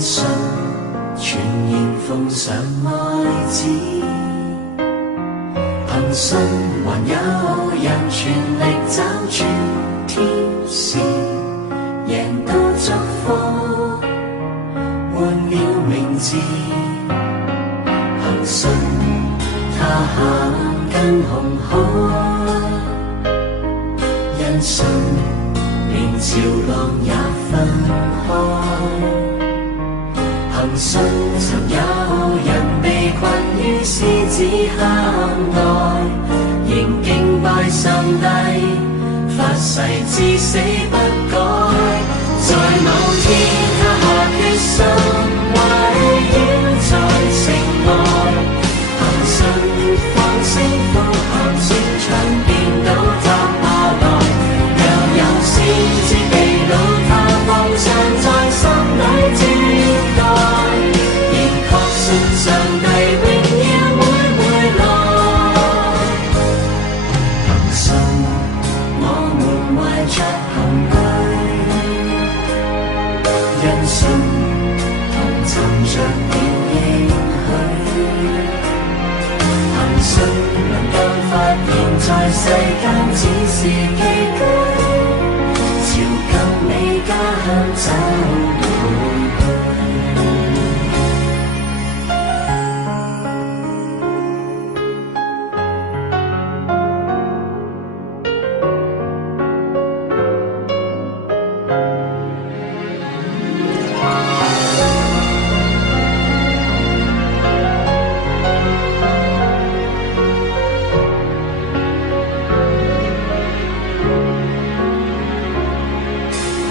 信全然奉上愛子，憑信還有人全力找住天使，贏到祝福，換了名字。憑信他行更紅海，因信連潮浪也分開。憑信曾有人被困於獅子坑內，仍敬拜上帝，發誓至死不改。在某天他下決心，為要在城外，憑信放聲呼喊，全場變倒塌下來。若有先知被擄，他放上在心裏接待，仍確信上帝榮耀會回來。憑信我們懷着憑據，因信同尋着了應許，憑信能夠發現在世間只是寄居，朝更美家鄉走回去。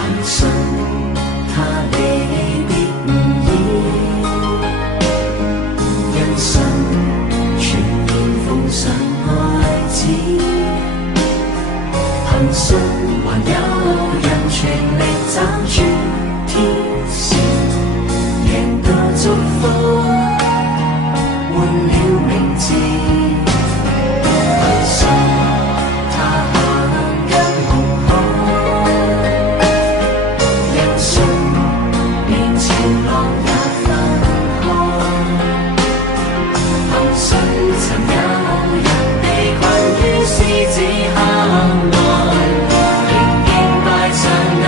憑信他離別無依，因信全然奉上愛子，憑信還有人全力找住天使，贏到祝福，換了名字。憑信他行更紅海，因信連潮浪也分開。憑信曾有人被困於獅子坑內，仍敬拜上帝，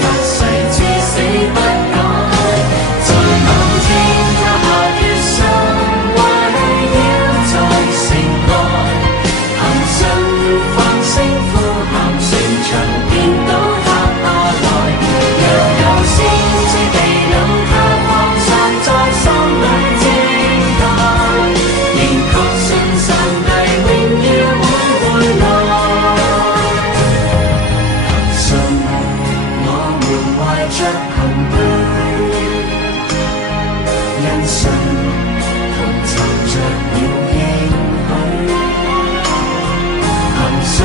發誓至死不改。在某天他下決心，為要在城外，憑信放聲呼喊，全場變倒塌下來。若有先知被擄，他放上在心裏接待，仍確信上帝榮耀會回來。憑信我們懷着憑據，因信同尋着了應許，憑信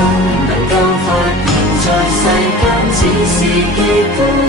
能夠發現在世間只是寄居。